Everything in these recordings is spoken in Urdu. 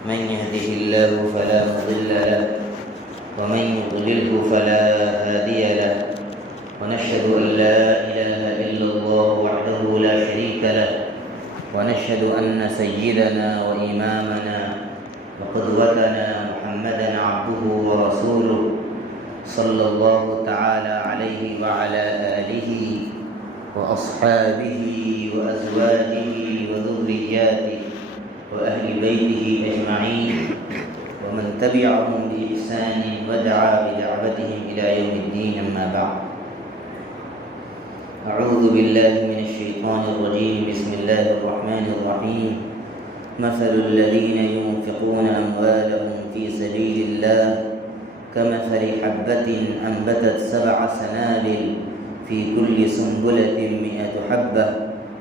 من يهده الله فلا مضل له ومن يضلله فلا هادي له ونشهد أن لا إله إلا الله وحده لا شريك له ونشهد أن سيدنا وإمامنا وقدوتنا محمدا عبده ورسوله صلى الله تعالى عليه وعلى آله وأصحابه وأزواجه وذرياته وأهل بيته أجمعين ومن تبعهم بإحسان ودعا بدعوتهم إلى يوم الدين. أما بعد، أعوذ بالله من الشيطان الرجيم. بسم الله الرحمن الرحيم. مثل الذين ينفقون أموالهم في سبيل الله كمثل حبة أنبتت 7 سنابل في كل سنبلة 100 حبة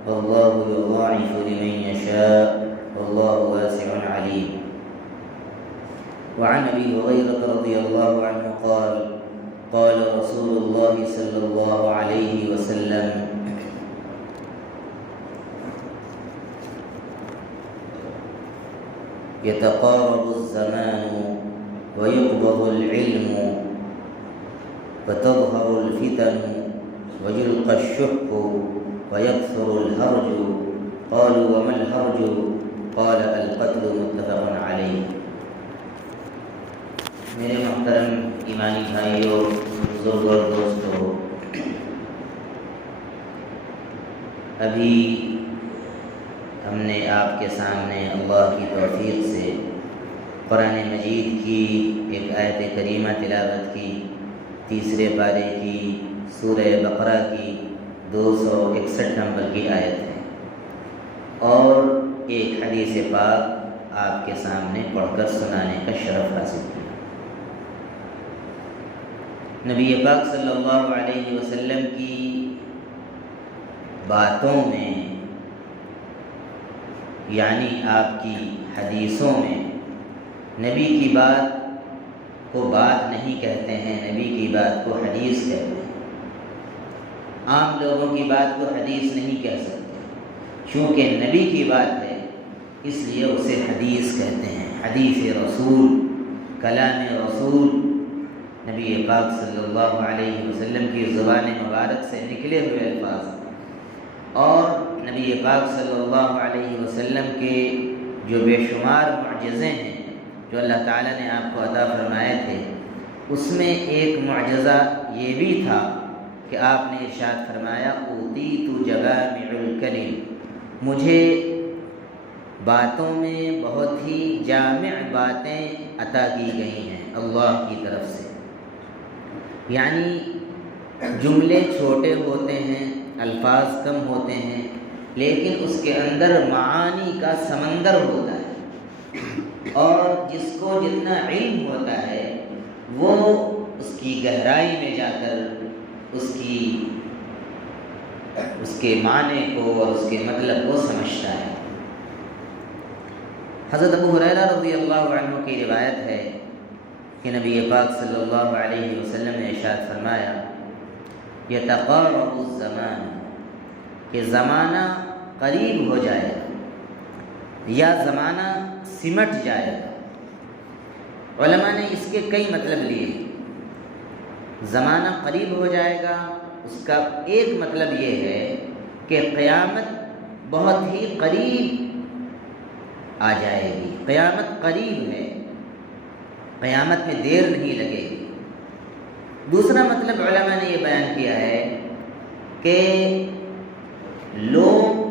والله يضاعف لمن يشاء والله واسع عليم. وعن أبي هريرة رضي الله عنه قال قال رسول الله صلى الله عليه وسلم يتقارب الزمان ويقبض العلم وتظهر الفتن ويلقى الشح ويكثر الهرج. قالوا وما الهرج؟ قال القتل. متفق علیہ. میرے محترم ایمانی بھائیوں، بزرگوں اور دوستوں، ابھی ہم نے آپ کے سامنے اللہ کی توفیق سے قرآن مجید کی ایک آیت کریمہ تلاوت کی، 3 پارے کی سورہ بقرہ کی 261 نمبر کی آیت ہے، اور ایک حدیث پاک آپ کے سامنے پڑھ کر سنانے کا شرف حاصل کیا۔ نبی پاک صلی اللہ علیہ وسلم کی باتوں میں، یعنی آپ کی حدیثوں میں، نبی کی بات کو بات نہیں کہتے ہیں، نبی کی بات کو حدیث کہتے ہیں۔ عام لوگوں کی بات کو حدیث نہیں کہہ سکتے، چونکہ نبی کی بات ہے اس لیے اسے حدیث کہتے ہیں۔ حدیث رسول، کلام رسول، نبی پاک صلی اللہ علیہ وسلم کی زبان مبارک سے نکلے ہوئے الفاظ، اور نبی پاک صلی اللہ علیہ وسلم کے جو بے شمار معجزے ہیں جو اللہ تعالیٰ نے آپ کو عطا فرمائے تھے، اس میں ایک معجزہ یہ بھی تھا کہ آپ نے ارشاد فرمایا اوتیت جوامع الکلم، مجھے باتوں میں بہت ہی جامع باتیں عطا کی گئی ہیں اللہ کی طرف سے۔ یعنی جملے چھوٹے ہوتے ہیں، الفاظ کم ہوتے ہیں، لیکن اس کے اندر معانی کا سمندر ہوتا ہے، اور جس کو جتنا علم ہوتا ہے وہ اس کی گہرائی میں جا کر اس کے معنی کو اور اس کے مطلب کو سمجھتا ہے۔ حضرت ابو ہریرہ رضی اللہ عنہ کی روایت ہے کہ نبی پاک صلی اللہ علیہ وسلم نے ارشاد فرمایا یتقارب الزمان، کہ زمانہ قریب ہو جائے گا یا زمانہ سمٹ جائے گا۔ علماء نے اس کے کئی مطلب لیے۔ زمانہ قریب ہو جائے گا، اس کا ایک مطلب یہ ہے کہ قیامت بہت ہی قریب آ جائے گی، قیامت قریب ہے، قیامت میں دیر نہیں لگے گی۔ دوسرا مطلب علماء نے یہ بیان کیا ہے کہ لوگ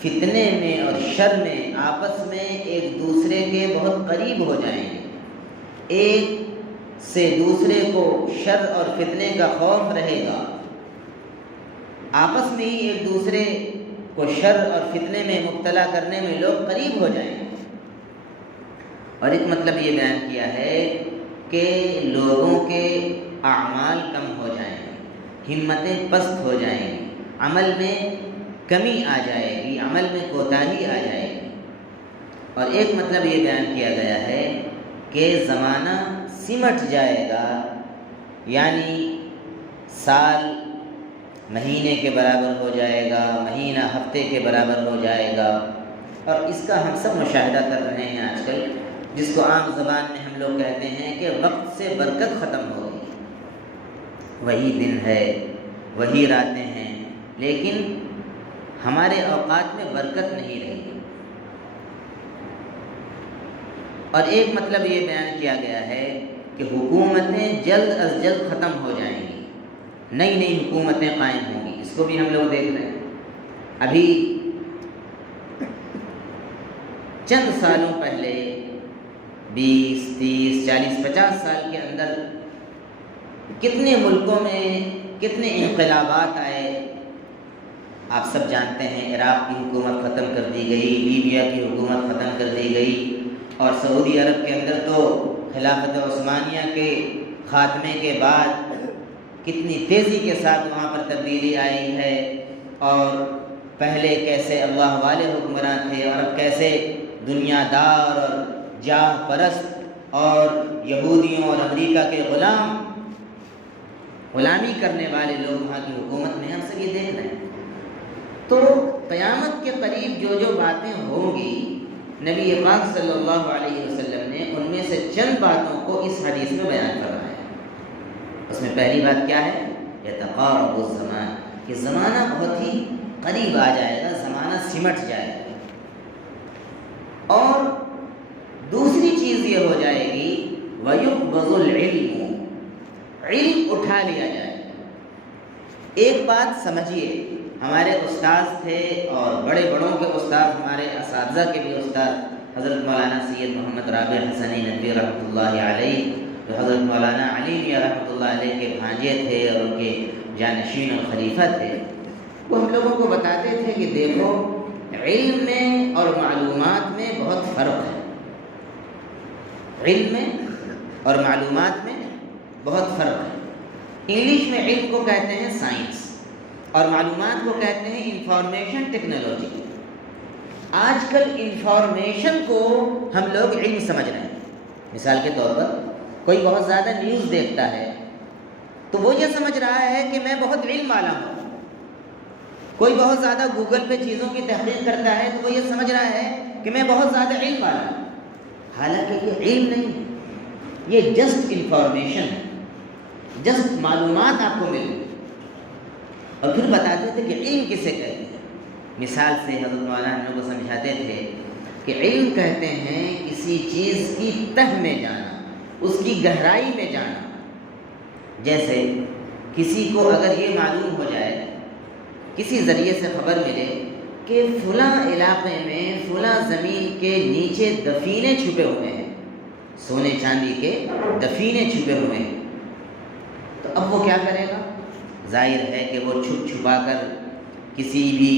فتنے میں اور شر میں آپس میں ایک دوسرے کے بہت قریب ہو جائیں گے، ایک سے دوسرے کو شر اور فتنے کا خوف رہے گا، آپس میں ہی ایک دوسرے کو شر اور فتنے میں مبتلا کرنے میں لوگ قریب ہو جائیں گے۔ اور ایک مطلب یہ بیان کیا ہے کہ لوگوں کے اعمال کم ہو جائیں گے، ہمتیں پست ہو جائیں گی، عمل میں کمی آ جائے گی، عمل میں کوتاہی آ جائے گی۔ اور ایک مطلب یہ بیان کیا گیا ہے کہ زمانہ سمٹ جائے گا، یعنی سال مہینے کے برابر ہو جائے گا، مہینہ ہفتے کے برابر ہو جائے گا، اور اس کا ہم سب مشاہدہ کر رہے ہیں آج کل، جس کو عام زبان میں ہم لوگ کہتے ہیں کہ وقت سے برکت ختم ہو گئی۔ وہی دن ہے، وہی راتیں ہیں، لیکن ہمارے اوقات میں برکت نہیں رہی۔ اور ایک مطلب یہ بیان کیا گیا ہے کہ حکومتیں جلد از جلد ختم ہو جائیں گی، نئی نئی حکومتیں قائم ہوں گی۔ اس کو بھی ہم لوگ دیکھ رہے ہیں۔ ابھی چند سالوں پہلے 20، 30، 40، 50 سال کے اندر کتنے ملکوں میں کتنے انقلابات آئے، آپ سب جانتے ہیں۔ عراق کی حکومت ختم کر دی گئی، لیبیا کی حکومت ختم کر دی گئی، اور سعودی عرب کے اندر تو خلافت عثمانیہ کے خاتمے کے بعد کتنی تیزی کے ساتھ وہاں پر تبدیلی آئی ہے، اور پہلے کیسے اللہ والے حکمران تھے اور اب کیسے دنیا دار اور جاہ پرست اور یہودیوں اور امریکہ کے غلامی کرنے والے لوگ وہاں کی حکومت میں، ہم سب یہ دیکھ رہے ہیں۔ تو قیامت کے قریب جو جو باتیں ہوں گی، نبی پاک صلی اللہ علیہ وسلم نے ان میں سے چند باتوں کو اس حدیث میں بیان فرمایا ہے۔ اس میں پہلی بات کیا ہے؟ یتقارب الزمان، کہ زمانہ بہت ہی قریب آ جائے گا، زمانہ سمٹ جائے گا۔ اور دوسری چیز یہ ہو جائے گی وَيُقْبَضُ الْعِلْمُ، علم اٹھا لیا جائے گا۔ ایک بات سمجھیے، ہمارے استاذ تھے اور بڑے بڑوں کے استاد، ہمارے اساتذہ کے بھی استاد حضرت مولانا سید محمد رابع حسنی ندوی رحمۃ اللہ علیہ، جو حضرت مولانا علی میاں رحمۃ اللہ علیہ کے بھانجے تھے اور ان کے جانشین اور خلیفہ تھے۔ وہ ہم لوگوں کو بتاتے تھے کہ دیکھو، علم میں اور معلومات میں بہت فرق ہے۔ علم میں اور معلومات میں بہت فرق ہے۔ انگلش میں علم کو کہتے ہیں سائنس، اور معلومات کو کہتے ہیں انفارمیشن ٹیکنالوجی۔ آج کل انفارمیشن کو ہم لوگ علم سمجھ رہے ہیں۔ مثال کے طور پر کوئی بہت زیادہ نیوز دیکھتا ہے تو وہ یہ سمجھ رہا ہے کہ میں بہت علم والا ہوں۔ کوئی بہت زیادہ گوگل پہ چیزوں کی تحقیق کرتا ہے تو وہ یہ سمجھ رہا ہے کہ میں بہت زیادہ علم والا ہوں۔ حالانکہ یہ علم نہیں ہے، یہ جسٹ انفارمیشن ہے، جسٹ معلومات آپ کو مل گئی۔ اور پھر بتاتے تھے کہ علم کسے کہتے ہیں۔ مثال سے حضرت مولانا ہم لوگ کو سمجھاتے تھے کہ علم کہتے ہیں کسی چیز کی تہ میں جانا، اس کی گہرائی میں جانا۔ جیسے کسی کو اگر یہ معلوم ہو جائے، کسی ذریعے سے خبر ملے کہ فلاں علاقے میں فلاں زمین کے نیچے دفینے چھپے ہوئے ہیں، سونے چاندی کے دفینے چھپے ہوئے ہیں، تو اب وہ کیا کرے گا؟ ظاہر ہے کہ وہ چھپ چھپا کر کسی بھی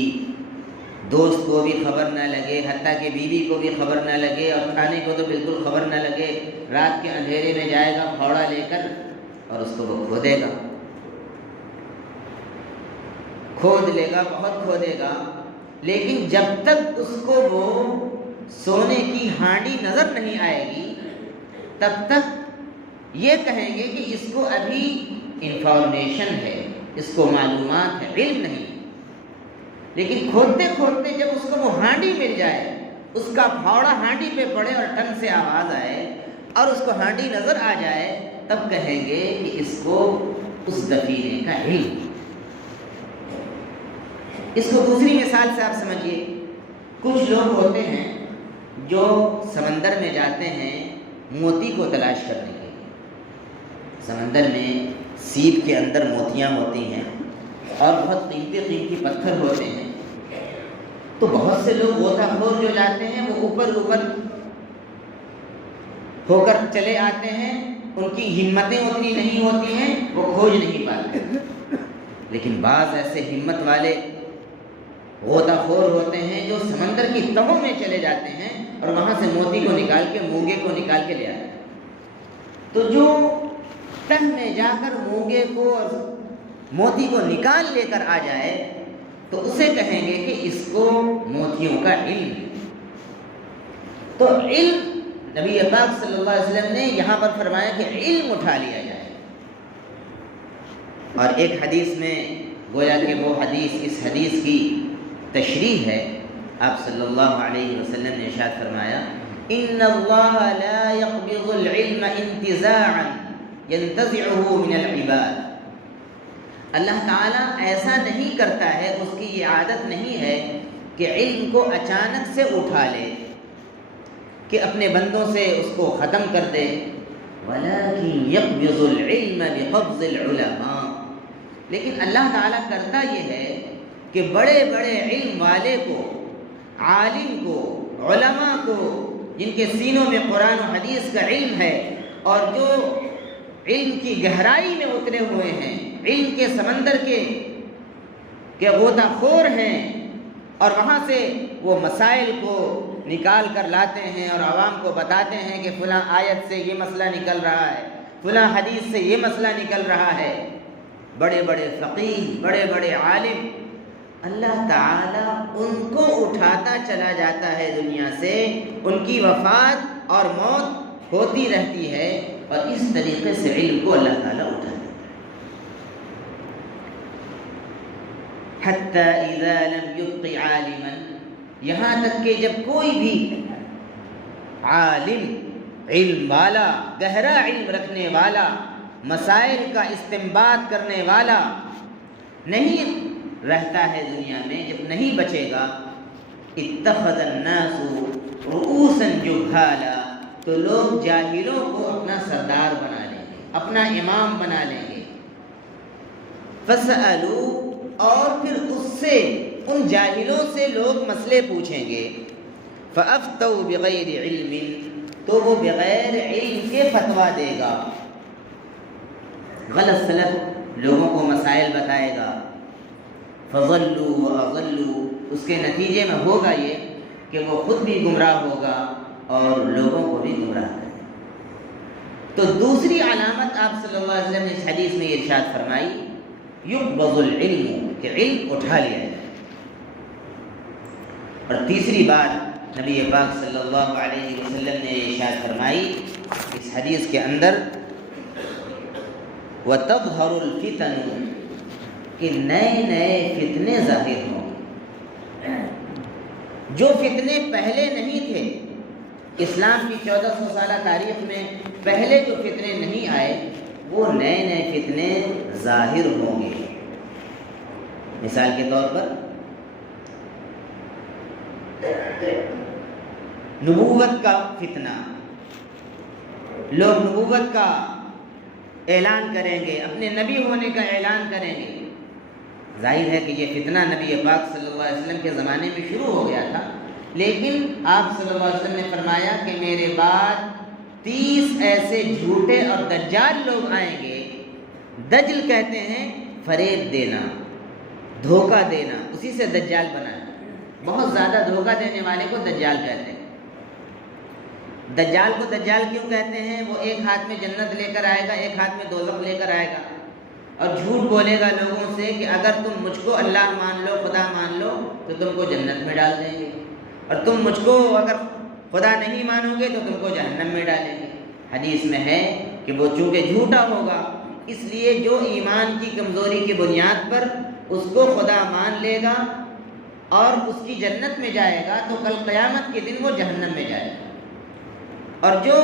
دوست کو بھی خبر نہ لگے، حتیٰ کہ بیوی کو بھی خبر نہ لگے، اور کھانے کو تو بالکل خبر نہ لگے، رات کے اندھیرے میں جائے گا پھاوڑا لے کر اور اس کو وہ کھودے گا، کھود لے گا، بہت کھودے گا، لیکن جب تک اس کو وہ سونے کی ہانڈی نظر نہیں آئے گی تب تک یہ کہیں گے کہ اس کو ابھی انفارمیشن ہے، اس کو معلومات ہے، علم نہیں۔ لیکن کھودتے کھودتے جب اس کو وہ ہانڈی مل جائے، اس کا پھاوڑا ہانڈی پہ پڑے اور ٹن سے آواز آئے اور اس کو ہانڈی نظر آ جائے، تب کہیں گے کہ اس کو اس دفینے کا علم۔ اس کو دوسری مثال سے آپ سمجھیے، کچھ لوگ ہوتے ہیں جو سمندر میں جاتے ہیں موتی کو تلاش کرنے کے لیے۔ سمندر میں سیپ کے اندر موتیاں ہوتی ہیں اور بہت قیمتی قیمتی پتھر ہوتے ہیں، تو بہت سے لوگ غوطہ خور جو جاتے ہیں وہ اوپر ہو کر چلے آتے ہیں، ان کی ہمتیں اتنی نہیں ہوتی ہیں، وہ کھوج نہیں پاتے۔ لیکن بعض ایسے ہمت والے غوطہ خور ہوتے ہیں جو سمندر کی تہوں میں چلے جاتے ہیں اور وہاں سے موتی کو نکال کے، مونگے کو نکال کے لے آتے ہیں۔ تو جو تہ میں جا کر مونگے کو اور موتی کو نکال لے کر آ جائے تو اسے کہیں گے کہ اس کو موتیوں کا علم ہے۔ تو علم، نبی پاک صلی اللہ علیہ وسلم نے یہاں پر فرمایا کہ علم اٹھا لیا جائے۔ اور ایک حدیث میں گویا کہ وہ حدیث اس حدیث کی تشریح ہے آپ صلی اللہ علیہ وسلم نے ارشاد فرمایا ان اللہ لا يقبض العلم انتزاعا ينتزعه من العباد، اللہ تعالیٰ ایسا نہیں کرتا ہے، اس کی یہ عادت نہیں ہے کہ علم کو اچانک سے اٹھا لے، کہ اپنے بندوں سے اس کو ختم کر دے، وَلَكِنْ يَقْبِضُ الْعِلْمَ بِقَبْضِ الْعُلَمَاءِ، لیکن اللہ تعالیٰ کرتا یہ ہے کہ بڑے بڑے علم والے کو، عالم کو، علماء کو، جن کے سینوں میں قرآن و حدیث کا علم ہے اور جو علم کی گہرائی میں اترے ہوئے ہیں، علم کے سمندر کے غوطہ خور ہیں، اور وہاں سے وہ مسائل کو نکال کر لاتے ہیں اور عوام کو بتاتے ہیں کہ فلاں آیت سے یہ مسئلہ نکل رہا ہے، فلاں حدیث سے یہ مسئلہ نکل رہا ہے۔ بڑے بڑے فقیہ، بڑے بڑے عالم، اللہ تعالیٰ ان کو اٹھاتا چلا جاتا ہے دنیا سے، ان کی وفات اور موت ہوتی رہتی ہے، اور اس طریقے سے علم کو اللہ تعالیٰ اٹھا دیتا ہے۔ حتی اذا لم یبق عالما، یہاں تک کہ جب کوئی بھی عالم، علم والا، گہرا علم رکھنے والا، مسائل کا استنباط کرنے والا نہیں رہتا ہے دنیا میں، جب نہیں بچے گا، اتخذ الناس رؤوسا جہالا، تو لوگ جاہلوں کو اپنا سردار بنا لیں گے، اپنا امام بنا لیں گے۔ فسألوا، اور پھر اس سے، ان جاہلوں سے لوگ مسئلے پوچھیں گے۔ فافتوا بغیر علم، تو وہ بغیر علم کے فتویٰ دے گا، غلط سلط لوگوں کو مسائل بتائے گا۔ فضلوا واضلوا، اس کے نتیجے میں ہوگا یہ کہ وہ خود بھی گمراہ ہوگا اور لوگوں کو بھی گمراہ کرے گا۔ تو دوسری علامت آپ صلی اللہ علیہ وسلم نے اس حدیث میں ارشاد فرمائی، یقبض العلم، کہ علم اٹھا لیا جائے۔ اور تیسری بات نبی پاک صلی اللہ علیہ وسلم نے ارشاد فرمائی اس حدیث کے اندر، وَتَظْهَرُ الْفِتَنُ، کہ نئے نئے فتنے ظاہر ہوں گے۔ جو فتنے پہلے نہیں تھے، اسلام کی 1400 سالہ تاریخ میں پہلے جو فتنے نہیں آئے، وہ نئے نئے فتنے ظاہر ہوں گے۔ مثال کے طور پر نبوت کا فتنہ، لوگ نبوت کا اعلان کریں گے، اپنے نبی ہونے کا اعلان کریں گے۔ ظاہر ہے کہ یہ فتنہ نبی پاک صلی اللہ علیہ وسلم کے زمانے میں شروع ہو گیا تھا، لیکن آپ صلی اللہ علیہ وسلم نے فرمایا کہ میرے بعد 30 ایسے جھوٹے اور دجال لوگ آئیں گے۔ دجل کہتے ہیں فریب دینا، دھوکہ دینا، اسی سے دجال بنا ہے۔ بہت زیادہ دھوکہ دینے والے کو دجال کہتے ہیں۔ دجال کو دجال کیوں کہتے ہیں؟ وہ ایک ہاتھ میں جنت لے کر آئے گا، ایک ہاتھ میں دوزخ لے کر آئے گا، اور جھوٹ بولے گا لوگوں سے کہ اگر تم مجھ کو اللہ مان لو، خدا مان لو، تو تم کو جنت میں ڈال دیں گے، اور تم مجھ کو اگر خدا نہیں مانو گے تو تم کو جہنم میں ڈالیں گے۔ حدیث میں ہے کہ وہ چونکہ جھوٹا ہوگا، اس لیے جو ایمان کی کمزوری کی بنیاد پر اس کو خدا مان لے گا اور اس کی جنت میں جائے گا، تو کل قیامت کے دن وہ جہنم میں جائے گا، اور جو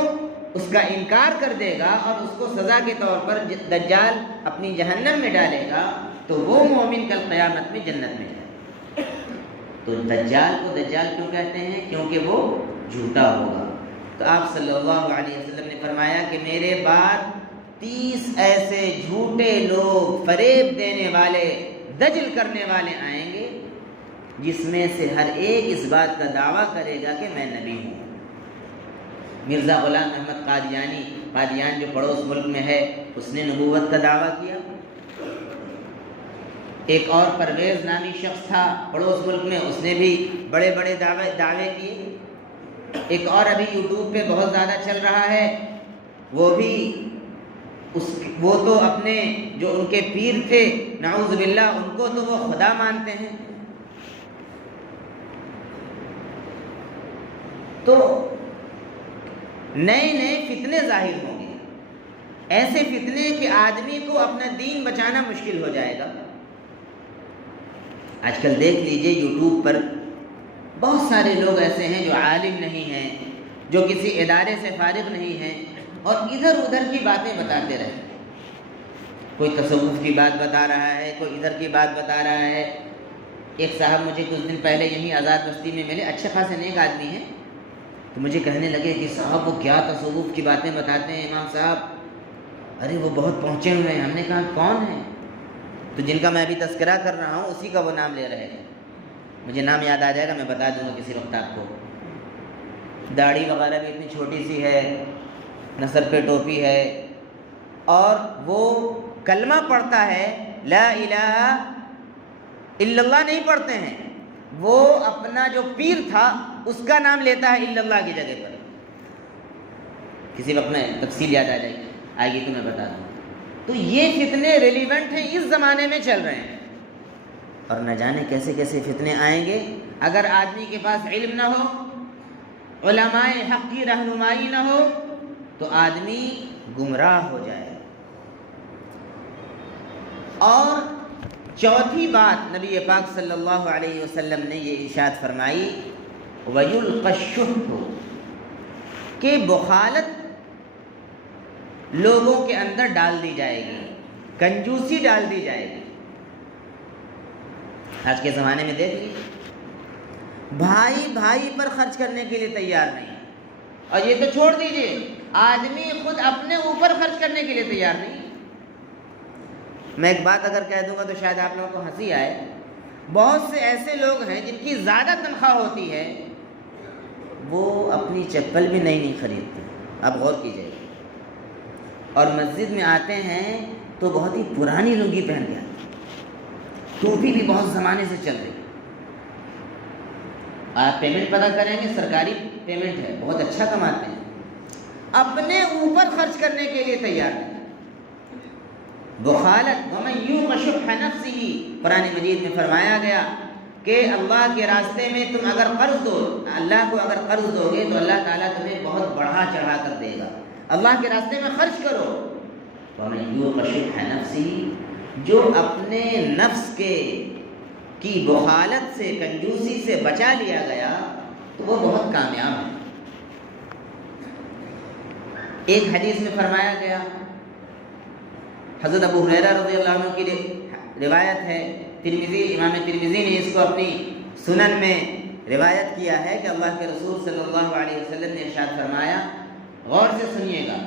اس کا انکار کر دے گا اور اس کو سزا کے طور پر دجال اپنی جہنم میں ڈالے گا، تو وہ مومن کل قیامت میں جنت میں جائے گا۔ تو دجال کو دجال کیوں کہتے ہیں؟ کیونکہ وہ جھوٹا ہوگا۔ تو آپ صلی اللہ علیہ وسلم نے فرمایا کہ میرے بعد 30 ایسے جھوٹے لوگ، فریب دینے والے، دجل کرنے والے آئیں گے، جس میں سے ہر ایک اس بات کا دعویٰ کرے گا کہ میں نبی ہوں۔ مرزا غلام احمد قادیانی، قادیان جو پڑوس ملک میں ہے، اس نے نبوت کا دعویٰ کیا۔ ایک اور پرویز نامی شخص تھا پڑوس ملک میں، اس نے بھی بڑے بڑے دعوے کیے۔ ایک اور ابھی یوٹیوب پہ بہت زیادہ چل رہا ہے، وہ تو اپنے جو ان کے پیر تھے نعوذ باللہ، ان کو تو وہ خدا مانتے ہیں۔ تو نئے نئے فتنے ظاہر ہوں گے، ایسے فتنے کہ آدمی کو اپنا دین بچانا مشکل ہو جائے گا۔ آج کل دیکھ لیجئے یوٹیوب پر بہت سارے لوگ ایسے ہیں جو عالم نہیں ہیں، جو کسی ادارے سے فارغ نہیں ہیں، اور ادھر ادھر کی باتیں بتاتے رہتے ہیں۔ کوئی تصوف کی بات بتا رہا ہے، کوئی ادھر کی بات بتا رہا ہے۔ ایک صاحب مجھے کچھ دن پہلے یہیں آزاد بستی میں ملے، اچھے خاصے نیک آدمی ہیں، تو مجھے کہنے لگے کہ صاحب وہ کیا تصوف کی باتیں بتاتے ہیں امام صاحب، ارے وہ بہت پہنچے ہوئے ہیں۔ ہم نے کہا کون ہیں؟ تو جن کا میں ابھی تذکرہ کر رہا ہوں اسی کا وہ نام لے رہے ہیں۔ مجھے نام یاد آ جائے گا، میں بتا دوں گا کسی وقت آپ کو۔ داڑھی وغیرہ بھی اتنی چھوٹی سی ہے، نہ سر پہ ٹوپی ہے، اور وہ کلمہ پڑھتا ہے، لا الہ الا اللہ نہیں پڑھتے ہیں، وہ اپنا جو پیر تھا اس کا نام لیتا ہے الا اللہ کی جگہ پر۔ کسی وقت میں تفصیل یاد آئے گی تو میں بتا دوں۔ تو یہ فتنے ریلیونٹ ہیں، اس زمانے میں چل رہے ہیں، اور نہ جانے کیسے کیسے فتنے آئیں گے اگر آدمی کے پاس علم نہ ہو، علماء حق کی رہنمائی نہ ہو، تو آدمی گمراہ ہو جائے۔ اور چوتھی بات نبی پاک صلی اللہ علیہ وسلم نے یہ ارشاد فرمائی، وَيُلْقَ الشُّحُّ، کہ بخالت لوگوں کے اندر ڈال دی جائے گی، کنجوسی ڈال دی جائے گی۔ آج کے زمانے میں دیکھ لیجیے، بھائی بھائی پر خرچ کرنے کے لیے تیار نہیں، اور یہ تو چھوڑ دیجئے، آدمی خود اپنے اوپر خرچ کرنے کے لیے تیار نہیں۔ میں ایک بات اگر کہہ دوں گا تو شاید آپ لوگوں کو ہنسی آئے، بہت سے ایسے لوگ ہیں جن کی زیادہ تنخواہ ہوتی ہے، وہ اپنی چپل بھی نئی نہیں خریدتے، آپ غور کیجئے، اور مسجد میں آتے ہیں تو بہت ہی پرانی لنگی پہن کے آتے ہیں، ٹوپی بھی بہت زمانے سے چل رہی۔ آپ پیمنٹ پتہ کریں گے، سرکاری پیمنٹ ہے، بہت اچھا کماتے ہیں، اپنے اوپر خرچ کرنے کے لیے تیار نہیں۔ بخالت، وَمَن یُوقَ شُحَّ نَفْسِهِ، قرآن مجید میں فرمایا گیا کہ اللہ کے راستے میں تم اگر قرض دو، اللہ کو اگر قرض دو گے تو اللہ تعالیٰ تمہیں بہت بڑھا چڑھا کر دے گا۔ اللہ کے راستے میں خرچ کرو۔ وَمَن یُوقَ شُحَّ نَفْسِهِ، جو اپنے نفس کی بخالت سے، کنجوسی سے بچا لیا گیا تو وہ بہت کامیاب ہے۔ ایک حدیث میں فرمایا گیا، حضرت ابو ہریرہ رضی اللہ عنہ کی روایت ہے، امام ترمذی نے اس کو اپنی سنن میں روایت کیا ہے کہ اللہ کے رسول صلی اللہ علیہ وسلم نے ارشاد فرمایا، غور سے سنیے گا،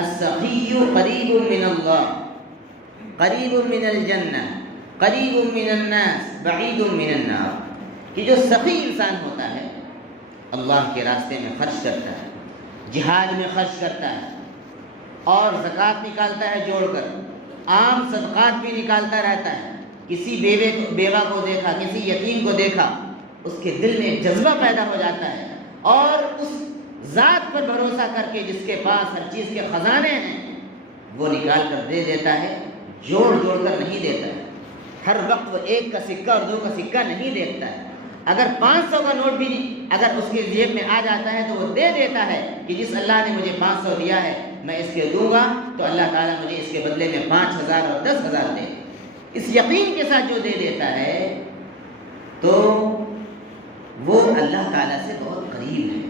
السخی قریب من اللہ، قریب من الجنہ، قریب من الناس، بعید من النار، کہ جو سخی انسان ہوتا ہے، اللہ کے راستے میں خرچ کرتا ہے، جہاد میں خرچ کرتا ہے، اور زکوٰۃ نکالتا ہے جوڑ کر، عام صدقات بھی نکالتا رہتا ہے، کسی بیوہ کو دیکھا، کسی یتیم کو دیکھا، اس کے دل میں جذبہ پیدا ہو جاتا ہے، اور اس ذات پر بھروسہ کر کے جس کے پاس ہر چیز کے خزانے ہیں، وہ نکال کر دے دیتا ہے، جوڑ جوڑ کر نہیں دیتا ہے۔ ہر وقت وہ 1 کا سکہ اور 2 کا سکہ نہیں دیکھتا ہے، اگر 500 کا نوٹ بھی اگر اس کے جیب میں آ جاتا ہے تو وہ دے دیتا ہے کہ جس اللہ نے مجھے 500 دیا ہے میں اس کے دوں گا تو اللہ تعالیٰ مجھے اس کے بدلے میں 5000 اور 10,000 دے۔ اس یقین کے ساتھ جو دے دیتا ہے تو وہ اللہ تعالیٰ سے بہت قریب ہے۔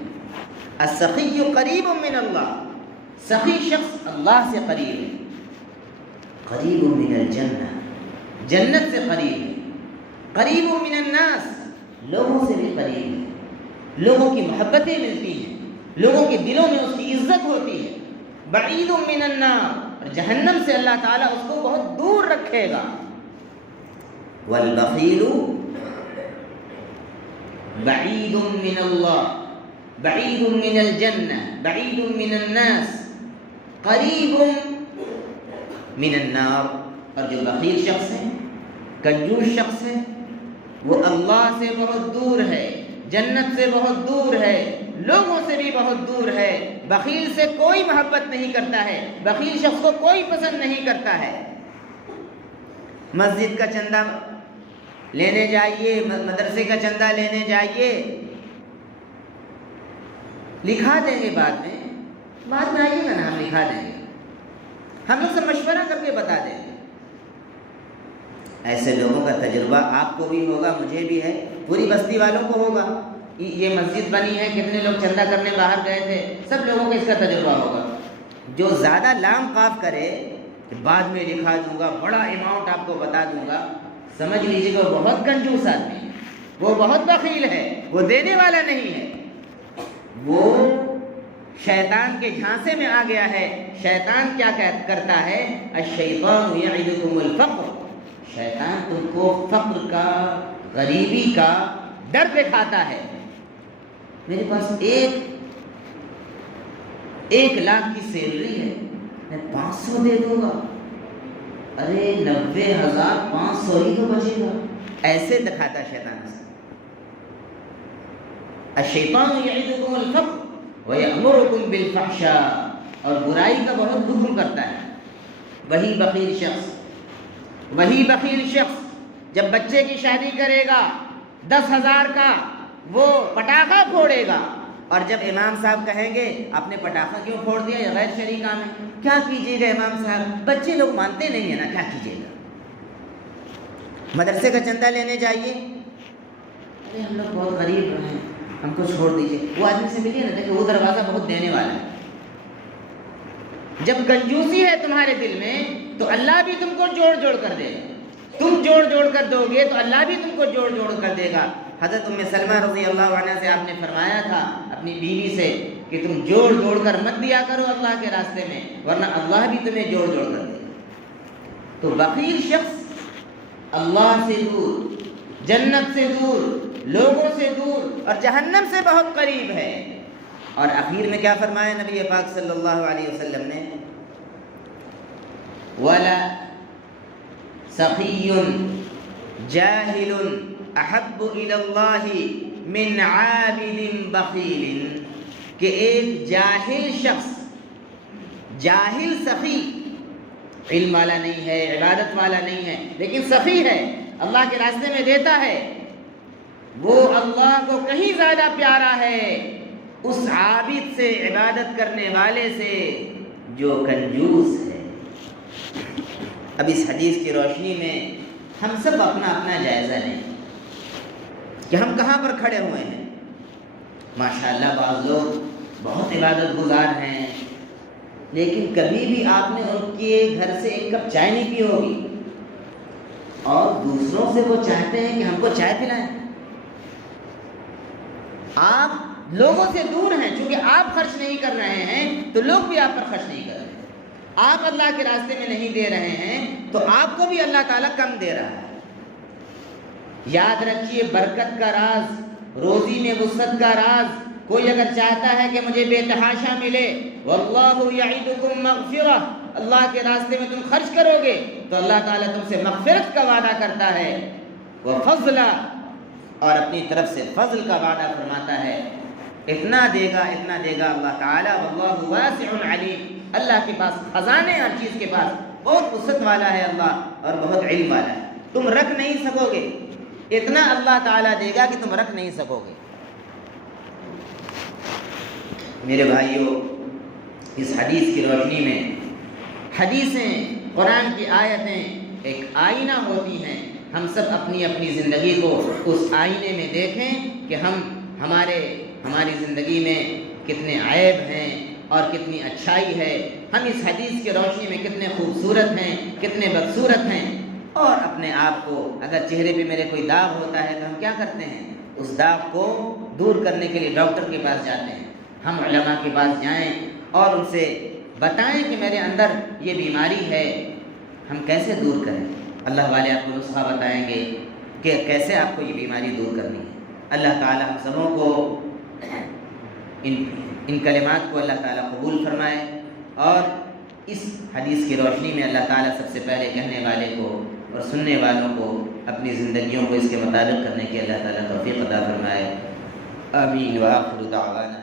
السخی قریب من اللہ، سخی شخص اللہ سے قریب ہے، قریب من الجنہ، جنت سے قریب ہے، قریب من الناس، لوگوں سے بھی قریب ہے، لوگوں کی محبتیں ملتی ہیں، لوگوں کے دلوں میں اس کی عزت ہوتی ہے، بعید من النار، اور جہنم سے اللہ تعالیٰ اس کو بہت دور رکھے گا۔ والبخیل بعید من اللہ، بعید من الجنہ، بعید من الناس، قریب من النار، اور جو بخیل شخص ہے، کنجوس شخص ہے، وہ اللہ سے بہت دور ہے، جنت سے بہت دور ہے، لوگوں سے بھی بہت دور ہے، بخیل سے کوئی محبت نہیں کرتا ہے، بخیل شخص کو کوئی پسند نہیں کرتا ہے۔ مسجد کا چندہ لینے جائیے، مدرسے کا چندہ لینے جائیے، لکھا دیں گے بعد میں آئیے گا نا، ہم لکھا دیں گے، ہم لوگ سے مشورہ کر کے بتا دیں گے۔ ایسے لوگوں کا تجربہ آپ کو بھی ہوگا، مجھے بھی ہے، پوری بستی والوں کو ہوگا۔ یہ مسجد بنی ہے، کتنے لوگ چندہ کرنے باہر گئے تھے، سب لوگوں کو اس کا تجربہ ہوگا۔ جو زیادہ لام قاف کرے کہ بعد میں لکھا دوں گا، بڑا اماؤنٹ آپ کو بتا دوں گا، سمجھ لیجیے کہ وہ بہت کنجوس آدمی ہے، وہ بہت بخیل ہے، وہ دینے والا نہیں ہے، وہ شیطان کے جھانسے میں آ گیا ہے۔ شیطان کیا کرتا ہے؟ الشیطان یعدکم الفقر، شیطان تم کو فقر کا، غریبی کا ڈر دکھاتا ہے۔ میرے پاس ایک لاکھ کی سیلری ہے، میں 500 دے دوں گا، ارے 90,500 ہی تو بچے گا، ایسے دکھاتا ہے شیطان سے۔ الشیطان یعدکم الفقر وَيَأْمُرُكُمْ بِالْفَحْشَاءِ، اور برائی کا بہت حکم کرتا ہے۔ وہی بخیل شخص جب بچے کی شادی کرے گا 10,000 کا وہ پٹاخہ پھوڑے گا، اور جب امام صاحب کہیں گے آپ نے پٹاخہ کیوں پھوڑ دیا، یہ غیر شرعی کام ہے، کیا کیجیے گا امام صاحب، بچے لوگ مانتے نہیں ہیں نا، کیا کیجیے گا، مدرسے کا چندہ لینے جائیے، ارے ہم لوگ بہت غریب ہیں، ہم کو چھوڑ دیجیے۔ وہ آدمی سے ملیے نا، دیکھیں وہ دروازہ بہت دینے والا ہے۔ جب کنجوسی ہے تمہارے دل میں تو اللہ بھی تم کو جوڑ جوڑ کر دے گا، تم جوڑ کر دو گے تو اللہ بھی تم کو جوڑ کر دے گا۔ حضرت ام سلمہ رضی اللہ عنہ سے آپ نے فرمایا تھا اپنی بیوی سے کہ تم جوڑ کر مت دیا کرو اللہ کے راستے میں، ورنہ اللہ بھی تمہیں جوڑ کر دے گا۔ تو بخیل شخص اللہ سے دور، جنت سے دور، لوگوں سے دور اور جہنم سے بہت قریب ہے۔ اور اخیر میں کیا فرمایا نبی پاک صلی اللہ علیہ وسلم نے؟ وَلَا سَخِيٌّ جَاهِلٌ أَحَبُّ إِلَى اللَّهِ مِنْ عَابِدٍ بَخِيلٍ، کہ ایک جاہل شخص، جاہل سخی، علم والا نہیں ہے، عبادت والا نہیں ہے، لیکن سخی ہے، اللہ کے راستے میں دیتا ہے، وہ اللہ کو کہیں زیادہ پیارا ہے اس عابد سے، عبادت کرنے والے سے جو کنجوس ہے۔ اب اس حدیث کی روشنی میں ہم سب اپنا جائزہ لیں کہ ہم کہاں پر کھڑے ہوئے ہیں۔ ماشاءاللہ بعض لوگ بہت عبادت گزار ہیں، لیکن کبھی بھی آپ نے ان کے گھر سے ایک کپ چائے نہیں پی ہوگی، اور دوسروں سے وہ چاہتے ہیں کہ ہم کو چائے پلائیں۔ آپ لوگوں سے دور ہیں، چونکہ آپ خرچ نہیں کر رہے ہیں تو لوگ بھی آپ پر خرچ نہیں کر رہے ہیں۔ آپ اللہ کے راستے میں نہیں دے رہے ہیں تو آپ کو بھی اللہ تعالیٰ کم دے رہا ہے۔ یاد رکھیے برکت کا راز، روزی میں وسعت کا راز، کوئی اگر چاہتا ہے کہ مجھے بے تحاشا ملے، واللہ یعدکم مغفرہ، اللہ کے راستے میں تم خرچ کرو گے تو اللہ تعالیٰ تم سے مغفرت کا وعدہ کرتا ہے، وفضلا، اور اپنی طرف سے فضل کا وعدہ فرماتا ہے، اتنا دے گا اللہ تعالیٰ، واللہ واسع علیم، اللہ کے پاس خزانے ہر چیز کے پاس بہت وسعت والا ہے اللہ، اور بہت علم والا ہے، تم رکھ نہیں سکو گے، اتنا اللہ تعالیٰ دے گا کہ تم رکھ نہیں سکو گے۔ میرے بھائیوں، اس حدیث کی روشنی میں حدیثیں، قرآن کی آیتیں ایک آئینہ ہوتی ہیں، ہم سب اپنی زندگی کو اس آئینے میں دیکھیں کہ ہماری زندگی میں کتنے عیب ہیں اور کتنی اچھائی ہے، ہم اس حدیث کی روشنی میں کتنے خوبصورت ہیں، کتنے بدصورت ہیں، اور اپنے آپ کو، اگر چہرے پہ میرے کوئی داغ ہوتا ہے تو ہم کیا کرتے ہیں؟ اس داغ کو دور کرنے کے لیے ڈاکٹر کے پاس جاتے ہیں، ہم علماء کے پاس جائیں اور ان سے بتائیں کہ میرے اندر یہ بیماری ہے، ہم کیسے دور کریں؟ اللہ والے آپ کو نسخہ بتائیں گے کہ کیسے آپ کو یہ بیماری دور کرنی ہے۔ اللہ تعالیٰ ہم سبوں کو ان کلمات کو اللہ تعالیٰ قبول فرمائے، اور اس حدیث کی روشنی میں اللہ تعالیٰ سب سے پہلے کہنے والے کو اور سننے والوں کو اپنی زندگیوں کو اس کے مطابق کرنے کی اللہ تعالیٰ توفیق عطا فرمائے۔ آمین وآخر دعوانا۔